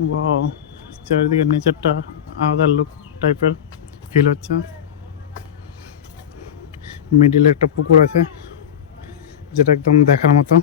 Wow, চারিদিকে নেচারটা আলাদা look টাইপের ফিল হচ্ছে। মিডিলে একটা পুকুর আছে যেটা একদম দেখার মতো।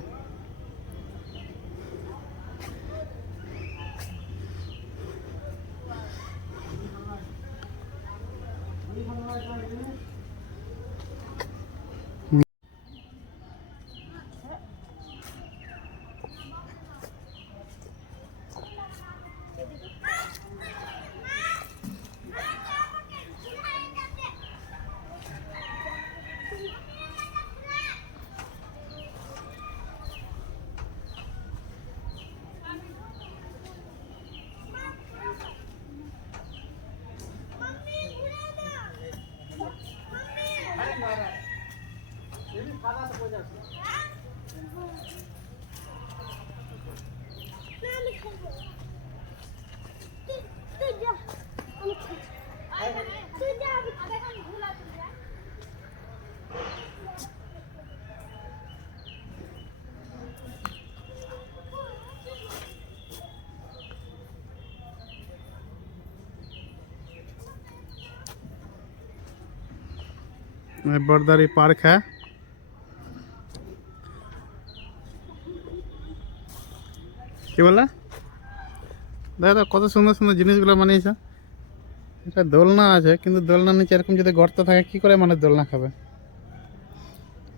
बरदारी पार्क है। কি বলা দাদা, কত সুন্দর সুন্দর জিনিসগুলো বানিয়েছে। এটা দোলনা আছে, কিন্তু দোলনার নিচে এরকম যদি গর্ত থাকে কি করে মানে দোলনা খাবে?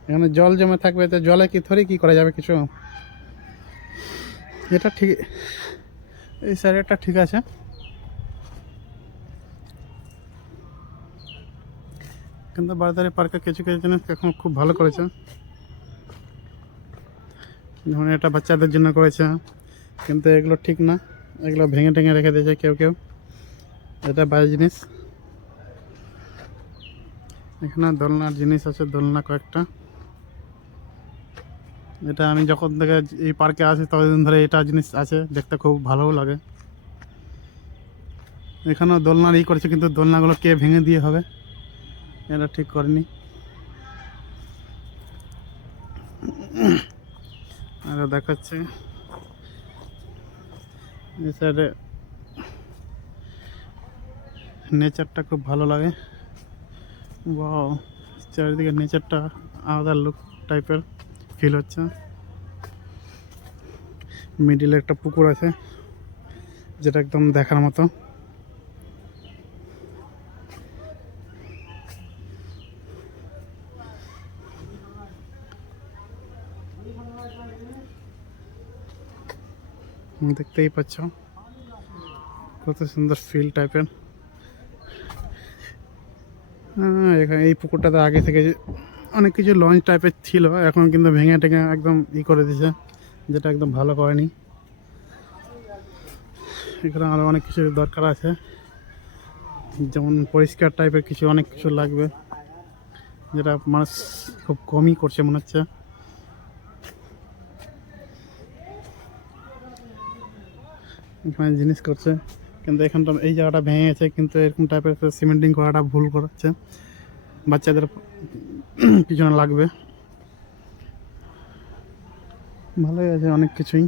এখানে জল জমে থাকবে, তো জলে কি থরি কি করা যাবে কিছু? এটা ঠিক, এই সাইডটা ঠিক আছে, কিন্তু বারদারি পার্কে কিছু কিছু জিনিস এখন খুব ভালো করেছে। যেমন এটা বাচ্চাদের জন্য করেছে, কিন্তু এগুলো ঠিক না, এগুলো ভেঙে টেঙে রেখে দিয়েছে কেউ কেউ। এটা বাজে জিনিস। এখানে দোলনার জিনিস আছে, দোলনা কয়েকটা। এটা আমি যখন থেকে এই পার্কে আসি ততদিন ধরে এটা জিনিস আছে, দেখতে খুব ভালোও লাগে। এখানেও দোলনার করেছে, কিন্তু দোলনাগুলো কে ভেঙে দিয়ে হবে, এটা ঠিক করেনি। আর দেখাচ্ছে এই সাইডে নেচারটা খুব ভালো লাগে। ওয়াও, চারিদিকে নেচারটা আলাদা লুক টাইপের ফিল হচ্ছে। মিডিলে একটা পুকুর আছে যেটা একদম দেখার মতো। দেখতেই পাচ্ছ কত সুন্দর ফিল টাইপের। এখানে এই পুকুরটাতে আগে থেকে অনেক কিছু লঞ্চ টাইপের ছিল, এখন কিন্তু ভেঙে টেঙে একদম করে দিয়েছে, যেটা একদম ভালো করেনি। এখানে আরও অনেক কিছু দরকার আছে, যেমন পরিষ্কার টাইপের কিছু অনেক কিছু লাগবে, যেটা মানুষ খুব কমই করছে মনে হচ্ছে। এখানে জিনিস করছে, কিন্তু এখানটা এই জায়গাটা ভেঙে গেছে, কিন্তু এরকম টাইপের সিমেন্টিং করাটা ভুল করাচ্ছে। বাচ্চাদের পিছনে লাগবে, ভালোই আছে অনেক কিছুই।